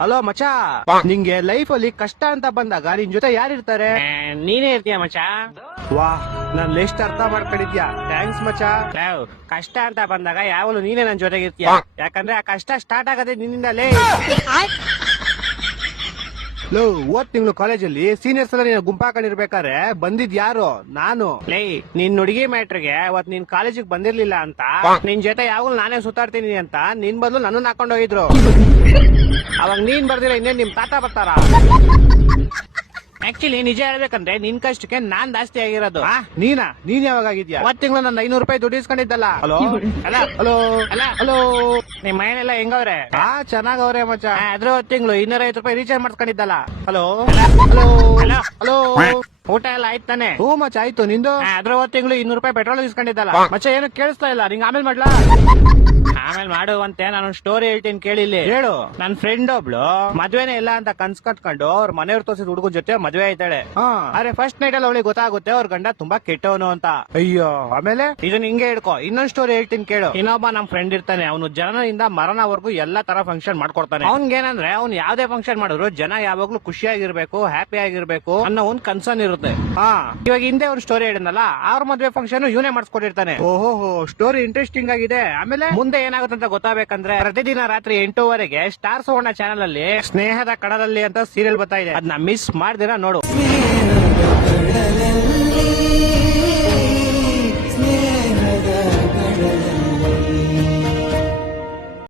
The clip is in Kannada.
ಹಲೋ ಮಚಾ, ನಿಂಗೆ ಲೈಫ್ ಅಲ್ಲಿ ಕಷ್ಟ ಅಂತ ಬಂದಾಗ ನಿನ್ ಜೊತೆ ಯಾರಿರ್ತಾರೆ? ನೀನೇ ಇರ್ತೀಯ ಮಚ್ಚ. ವಾ, ನಾನ್ ಲಿಸ್ಟ್ ಅರ್ಥ ಮಾಡ್ಕೊಂಡಿದ್ಯಾ, ಥ್ಯಾಂಕ್ಸ್ ಮಚಾ. ಕಷ್ಟ ಅಂತ ಬಂದಾಗ ಯಾವಾಗಲೂ ನೀನೇ ನನ್ ಜೊತೆಗಿರ್ತೀಯ. ಯಾಕಂದ್ರೆ ಆ ಕಷ್ಟ ಸ್ಟಾರ್ಟ್ ಆಗದೆ ನಿನ್ನಿಂದಲೇ. ಲೋ, ಹೋದ್ ತಿಂಗಳು ಕಾಲೇಜಲ್ಲಿ ಸೀನಿಯರ್ಸ್ ಎಲ್ಲ ನೀನು ಗುಂಪಾಕೊಂಡಿರ್ಬೇಕಾದ್ರೆ ಬಂದಿದ್ ಯಾರು? ನಾನು. ಲೇ, ನಿನ್ ಹುಡುಗಿ ಮ್ಯಾಟ್ರಿಗೆ ಅವತ್ ನೀನ್ ಕಾಲೇಜಿಗೆ ಬಂದಿರ್ಲಿಲ್ಲ ಅಂತ ನಿನ್ ಜೊತೆ ಯಾವಾಗಲೂ ನಾನೇ ಸುತ್ತಾಡ್ತೀನಿ ಅಂತ ನಿನ್ ಬದಲು ನನ್ನನ್ನ ಹಾಕೊಂಡು ಹೋಗಿದ್ರು. ಅವಾಗ ನೀನ್ ಬರ್ದಿರ ಇನ್ನೇನ್ ನಿಮ್ ತಾತ ಬರ್ತಾರ? ಆಕ್ಚುಲಿ ನಿಜ ಹೇಳ್ಬೇಕಂದ್ರೆ ನಿನ್ ಕಷ್ಟಕ್ಕೆ ನಾನ್ ಜಾಸ್ತಿ ಆಗಿರೋದು. ನೀನ್ ಯಾವಾಗ ಆಗಿದ್ಯಾ? ಅವತ್ ತಿಂಗಳು ನನ್ನ 500 ರೂಪಾಯಿ ದುಡ್ಡು ಇಸ್ಕೊಂಡಿದ್ದಲ್ಲ. ಹಲೋ ಅಲ್ಲ ಹಲೋ ಅಲ್ಲ ಹಲೋ. ನಿಮ್ ಮನೆಯಲ್ಲ ಹೆಂಗವ್ರೆ? ಚೆನ್ನಾಗವ್ರೆ ಮಚಾ. ಅದ್ರ ತಿಂಗಳು 250 ರೂಪಾಯಿ ರೀಚಾರ್ಜ್ ಮಾಡ್ಸ್ಕೊಂಡಿದ್ದಲ್ಲ. Hello hello hello hello. ಊಟ ಎಲ್ಲ ಆಯ್ತು ತಾನೆ? ಹ್ಞೂ ಮಚಾ, ಆಯ್ತು. ನಿಂದು? ಅದ್ರ ತಿಂಗಳು 200 ರೂಪಾಯಿ ಪೆಟ್ರೋಲ್ ಇಸ್ಕೊಂಡಿದ್ದಲ್ಲ. ಮಚಾ, ಏನು ಕೇಳಿಸ್ತಾ ಇಲ್ಲ. ನಿಂಗೆ ಆಮೇಲೆ ಮಾಡ್ಲಾ? ಆಮೇಲೆ ಮಾಡುವಂತೆ ನಾನು ಸ್ಟೋರಿ ಹೇಳ್ತೀನಿ ಕೇಳಿಲ್ಲಿ. ಹೇಳು. ನನ್ ಫ್ರೆಂಡ್ ಒಬ್ಳು ಮದ್ವೆನೇ ಇಲ್ಲ ಅಂತ ಕನ್ಸ್ ಕಟ್ಕೊಂಡು ಅವ್ರ ಮನೆಯವ್ರ ತೋರಿಸಿದ ಹುಡುಗನ ಜೊತೆ ಮದ್ವೆ ಆಯ್ತಾಳೆ. ಆದ್ರೆ ಫಸ್ಟ್ ನೈಟ್ ಅಲ್ಲಿ ಅವಳಿಗೆ ಗೊತ್ತಾಗುತ್ತೆ ಅವ್ರ ಗಂಡ ತುಂಬಾ ಕೆಟ್ಟವನು ಅಂತ. ಅಯ್ಯೋ, ಆಮೇಲೆ? ಇದನ್ನ ಹಿಂಗೆ ಹಿಡ್ಕೊ. ಇನ್ನೊಂದ್ ಸ್ಟೋರಿ ಹೇಳ್ತೀನಿ ಕೇಳು. ಇನ್ನೊಬ್ಬ ನಮ್ ಫ್ರೆಂಡ್ ಇರ್ತಾನೆ, ಅವನು ಜನರಿಂದ ಮರಣವರೆಗೂ ಎಲ್ಲಾ ತರ ಫಂಕ್ಷನ್ ಮಾಡ್ಕೊಡ್ತಾನೆ. ಅವ್ನ್ಗೇನಂದ್ರೆ ಅವ್ನು ಯಾವ್ದೇ ಫಂಕ್ಷನ್ ಮಾಡಿದ್ರು ಜನ ಯಾವಾಗ್ಲೂ ಖುಷಿಯಾಗಿರ್ಬೇಕು, ಹ್ಯಾಪಿ ಆಗಿರ್ಬೇಕು ಅನ್ನೋ ಒಂದ್ ಕನ್ಸರ್ನ್ ಇರುತ್ತೆ. ಇವಾಗ ಹಿಂದೆ ಅವ್ರ ಸ್ಟೋರಿ ಹೇಳಿದ್ನಲ್ಲ, ಅವ್ರ ಮದ್ವೆ ಫಂಕ್ಷನ್ ಇವನೇ ಮಾಡಿಸ್ಕೊಟ್ಟಿರ್ತಾನೆ. ಓಹೋ, ಸ್ಟೋರಿ ಇಂಟ್ರೆಸ್ಟಿಂಗ್ ಆಗಿದೆ. ಆಮೇಲೆ ಮುಂದೆ ಏನಾಗುತ್ತೆ ಅಂತ ಗೊತ್ತಾಗಬೇಕಂದ್ರೆ ಪ್ರತಿದಿನ ರಾತ್ರಿ 8:00 ಸ್ಟಾರ್ ಸುವರ್ಣ ಚಾನಲ್ ಅಲ್ಲಿ ಸ್ನೇಹದ ಕಡಲಲ್ಲಿ ಅಂತ ಸೀರಿಯಲ್ ಬರ್ತಾ ಇದೆ. ಅದನ್ನ ಮಿಸ್ ಮಾಡ್ದಿರಾ ನೋಡು.